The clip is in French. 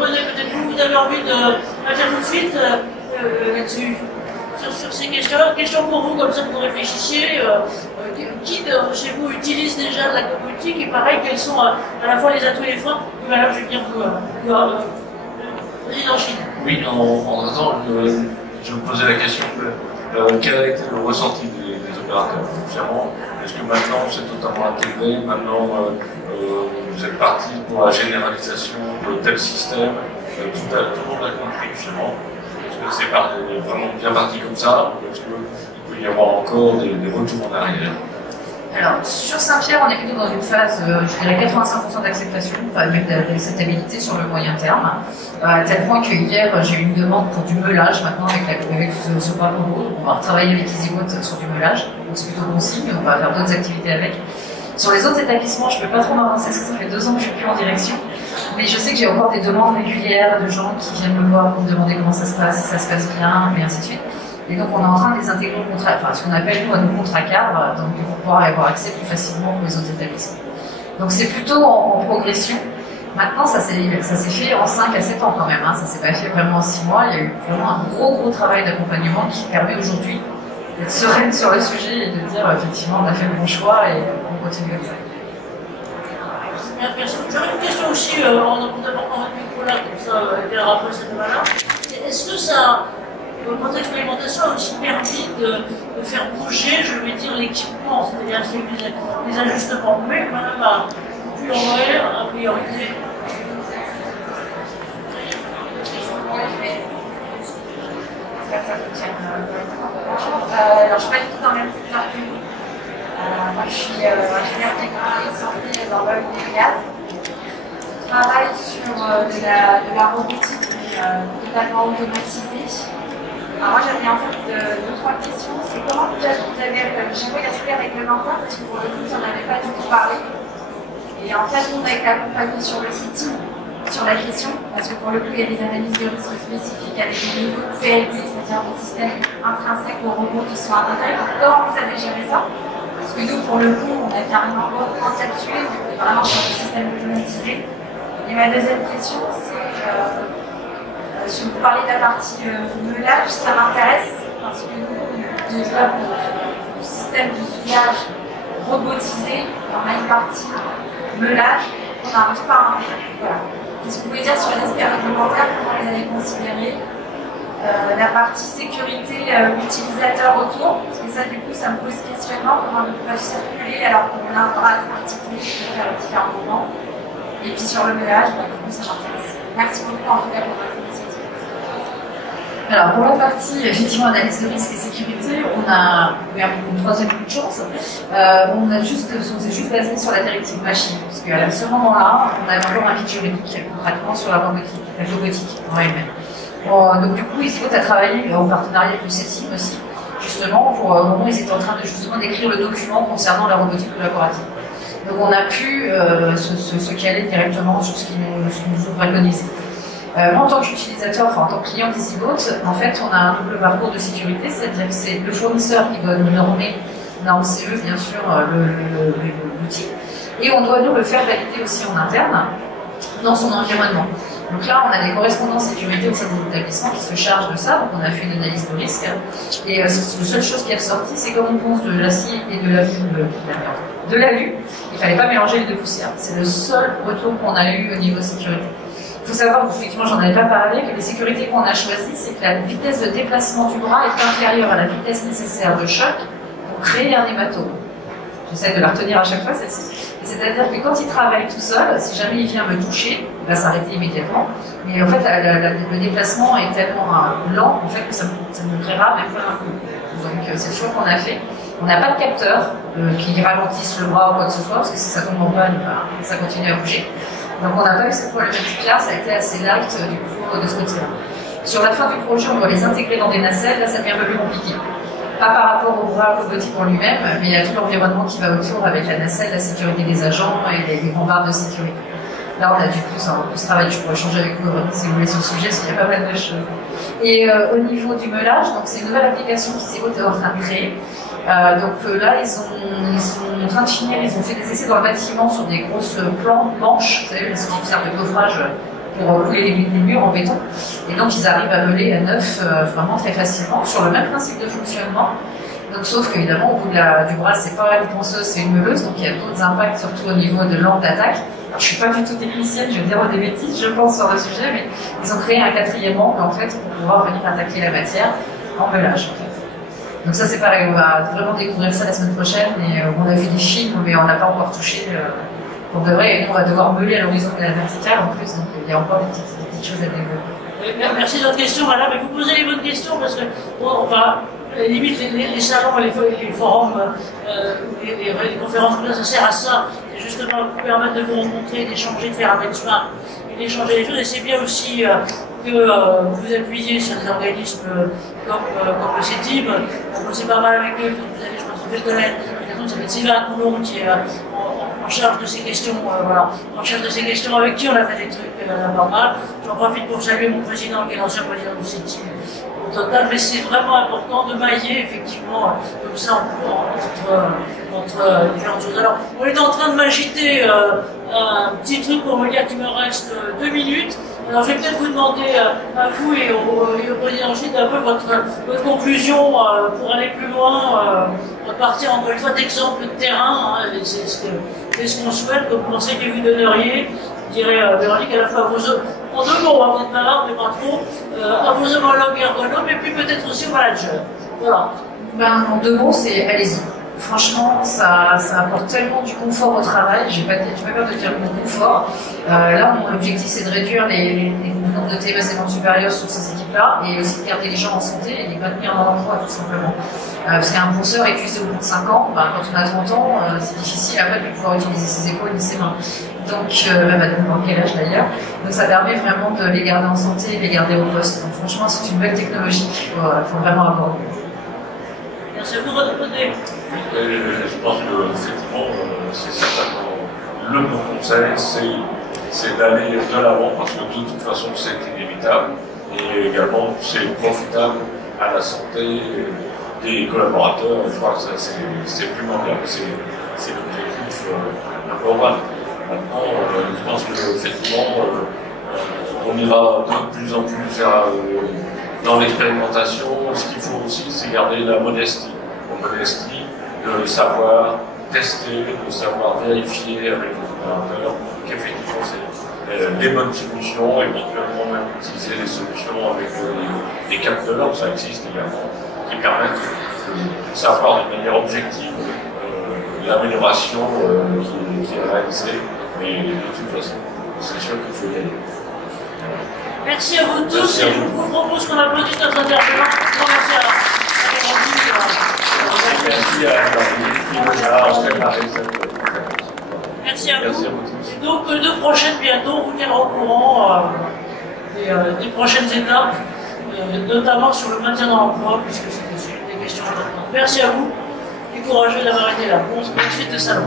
René, peut-être que vous avez envie d'agir tout de suite là-dessus, sur ces questions. Question pour vous, comme ça que vous réfléchissiez. Qui chez vous utilise déjà de la domotique et pareil, quels sont à la fois les atouts et les freins? Voilà, je vais bien vous en Chine. Oui, en attendant, je me posais la question quel a été le ressenti des opérateurs finalement? Est-ce que maintenant c'est totalement intégré? Maintenant vous êtes parti pour la généralisation de tel système? Tout le monde a compris finalement? Est-ce que c'est vraiment bien parti comme ça? Ou est-ce qu'il peut y avoir encore des retours en arrière? Alors, sur Saint-Pierre, on est plutôt dans une phase, je dirais 85% d'acceptation, avec de l'acceptabilité sur le moyen terme, à tel point que hier, j'ai eu une demande pour du meulage maintenant avec ce bras robot. On va retravailler avec EasyVote sur du meulage, donc c'est plutôt bon signe, on va faire d'autres activités avec. Sur les autres établissements, je ne peux pas trop m'avancer parce que ça fait 2 ans que je ne suis plus en direction, mais je sais que j'ai encore des demandes régulières de gens qui viennent me voir pour me demander comment ça se passe, si ça se passe bien, et ainsi de suite. Et donc on est en train de les intégrer au contrat, enfin ce qu'on appelle nous à nos contrats cadres, donc pour pouvoir avoir accès plus facilement pour les autres établissements. Donc c'est plutôt en progression. Maintenant ça s'est fait en 5 à 7 ans quand même, hein. Ça s'est pas fait vraiment en 6 mois, il y a eu vraiment un gros travail d'accompagnement qui permet aujourd'hui d'être sereine sur le sujet et de dire effectivement on a fait le bon choix et on continue comme ça. Merci. J'aurais une question aussi en apportant votre micro là, comme ça, et après cette là. Est-ce que ça, votre expérimentation a aussi permis de faire bouger, je vais dire, l'équipement, c'est-à-dire les ajustements? Mais madame a pu en priorité. Alors, je ne suis pas du tout dans le même secteur que vous. Moi, je suis ingénieure technique santé dans l'œil des gaz. Je travaille sur de la robotique totalement automatisée. Alors, moi, j'avais en fait 2-3 questions. C'est comment vous avez joué l'aspect réglementaire, parce que pour le coup, vous n'en avez pas du tout parlé. Et en fait, on a été accompagné sur le site sur la question, parce que pour le coup, il y a des analyses de risque spécifiques avec des niveaux de PLD, c'est-à-dire des systèmes intrinsèques aux robots qui sont intégrés. Comment vous avez géré ça? Parce que nous, pour le coup, on a carrément encapsulé, vraiment sur le système automatisé. Et ma deuxième question, c'est si vous parlez de la partie meulage, ça m'intéresse, parce que nous, on développe le système de soudage robotisé, on a une partie meulage qu'on n'arrive pas à intégrer. Voilà. Qu'est-ce que vous pouvez dire sur les aspects réglementaires, comment vous avez considéré la partie sécurité utilisateur autour, parce que ça du coup ça me pose questionnement, comment ils peuvent circuler alors qu'on a un bras articulé qui peut faire différents moments. Et puis sur le meulage, du coup ça m'intéresse. Merci beaucoup en tout cas pour votre initiative. Alors pour la partie effectivement analyse de risque et sécurité, on a eu une troisième coup de chance. On s'est juste basé sur la directive machine, parce qu'à ce moment-là, on avait encore un vide juridique pratiquement sur la robotique en elle-même. Donc du coup, EasyVote a travaillé en partenariat avec le CETIM aussi, justement, pour au moment où ils étaient en train de justement d'écrire le document concernant la robotique collaborative. Donc on a pu se caler directement sur ce qu'ils nous ont préconisé. Moi, en tant qu'utilisateur, enfin en tant que client d'EasyVote, en fait, on a un double parcours de sécurité, c'est-à-dire que c'est le fournisseur qui doit nous normer, norme CE bien sûr, l'outil, et on doit nous le faire valider aussi en interne dans son environnement. Donc là, on a des correspondants sécurité au sein des établissements qui se chargent de ça, donc on a fait une analyse de risque, et la seule chose qui est ressortie, c'est comme on pense de l'acier et de l'alu, il ne fallait pas mélanger les deux poussières. C'est le seul retour qu'on a eu au niveau sécurité. Il faut savoir, effectivement, j'en avais pas parlé, que les sécurités qu'on a choisies, c'est que la vitesse de déplacement du bras est inférieure à la vitesse nécessaire de choc pour créer un hématome. J'essaie de la retenir à chaque fois, celle-ci. C'est-à-dire que quand il travaille tout seul, si jamais il vient me toucher, il va s'arrêter immédiatement. Mais en fait, le déplacement est tellement lent en fait, que ça me créera même pas un coup. Donc c'est le choix qu'on a fait. On n'a pas de capteur qui ralentisse le bras ou quoi que ce soit, parce que si ça tombe en panne, ça continue à bouger. Donc on n'a pas eu cette problématique-là, ça a été assez light du coup de ce côté-là. Sur la fin du projet, on doit les intégrer dans des nacelles, là ça devient un peu plus compliqué. Pas par rapport au bras robotique en lui-même, mais il y a tout l'environnement qui va autour avec la nacelle, la sécurité des agents et les rambardes de sécurité. Là, on a du coup un peu ce travail. Je pourrais échanger avec vous si vous voulez sur le sujet, parce qu'il y a pas mal de choses. Et au niveau du meulage, donc c'est une nouvelle application qu'EasyVote est en train de créer. Donc là, ils sont en train de finir, ils ont fait des essais dans le bâtiment sur des grosses manches, vous savez, ce qui sert de coffrage pour couler les murs en béton. Et donc ils arrivent à meuler à neuf vraiment très facilement, sur le même principe de fonctionnement. Donc, sauf qu'évidemment, au bout du bras, c'est pas une ponceuse, c'est une meuleuse, donc il y a d'autres impacts, surtout au niveau de l'angle d'attaque. Je suis pas du tout technicienne, je vais dire des bêtises, je pense, sur le sujet, mais ils ont créé un quatrième angle, en fait, pour pouvoir venir attaquer la matière en meulage, en fait. Donc ça, c'est pareil, on va vraiment découvrir ça la semaine prochaine, et on a vu des films, mais on n'a pas encore touché pour de vrai, et nous, on va devoir meuler à l'horizon de la verticale, en plus, donc il y a encore des petites choses à développer. Merci de votre question, madame, mais vous posez les bonnes questions, parce que, bon, on va... limite les salons, les forums, les conférences, ça sert à ça, c'est justement pour permettre de vous rencontrer, d'échanger, de faire un benchmark et d'échanger les choses. Et c'est bien aussi que vous vous appuyez sur des organismes comme le CETIB. On sait pas mal avec eux, vous avez, je pense, une belle collègue, qui s'appelle Sylvain Coulon, qui est en charge de ces questions, voilà, en charge de ces questions, avec qui on a fait des trucs pas mal. J'en profite pour saluer mon président, qui est l'ancien président du CETIB. Total, mais c'est vraiment important de mailler effectivement comme ça entre différentes choses. Alors, on est en train de m'agiter un petit truc pour me dire qu'il me reste 2 minutes. Alors, je vais peut-être vous demander à vous et au président Gilles un peu votre conclusion pour aller plus loin, partir encore une fois d'exemples de terrain. Hein, c'est ce qu'on souhaite, comme conseil que vous donneriez. Je dirais, Véronique, à la fois à vos en 2 mots, hein, vous êtes malade, mais pas trop, à vos homologues ergonomes et puis peut-être aussi aux managers. Voilà. Ben, en 2 mots, c'est allez-y. Franchement, ça apporte tellement du confort au travail, j'ai pas peur de dire le confort. Là, mon objectif, c'est de réduire le nombre de TMS et membres supérieurs sur ces équipes-là et aussi de garder les gens en santé et les maintenir dans l'emploi, tout simplement. Parce qu'un ponceur épuisé au bout de 5 ans, ben, quand on a 30 ans, c'est difficile après de pouvoir utiliser ses épaules ni ses mains. Donc, même à n'importe quel âge d'ailleurs. Donc, ça permet vraiment de les garder en santé et de les garder au poste. Donc, franchement, c'est une belle technologie qu'il faut vraiment aborder. Merci à vous, votre côté. Je pense que effectivement, c'est certainement le bon conseil, c'est d'aller de l'avant parce que de toute façon c'est inévitable et également c'est profitable à la santé des collaborateurs. Je crois que c'est primordial, c'est l'objectif number one. Maintenant, je pense que effectivement on ira de plus en plus dans l'expérimentation. Ce qu'il faut aussi, c'est garder la modestie. La modestie de savoir tester, de savoir vérifier avec les opérateurs qu'effectivement c'est les bonnes solutions, éventuellement même utiliser les solutions avec des capteurs, ça existe également, qui permettent de savoir de manière objective l'amélioration qui est réalisée, mais de toute façon, c'est sûr qu'il faut y aller. Merci à vous tous et je vous propose qu'on applaudisse notre intervenant. Merci à Merci à vous. Et donc, 2 prochaines bientôt, on vous tiendra au courant des prochaines étapes, notamment sur le maintien dans l'emploi, puisque c'est des questions importantes. Merci à vous et courageux d'avoir été là. Bon suite de salon.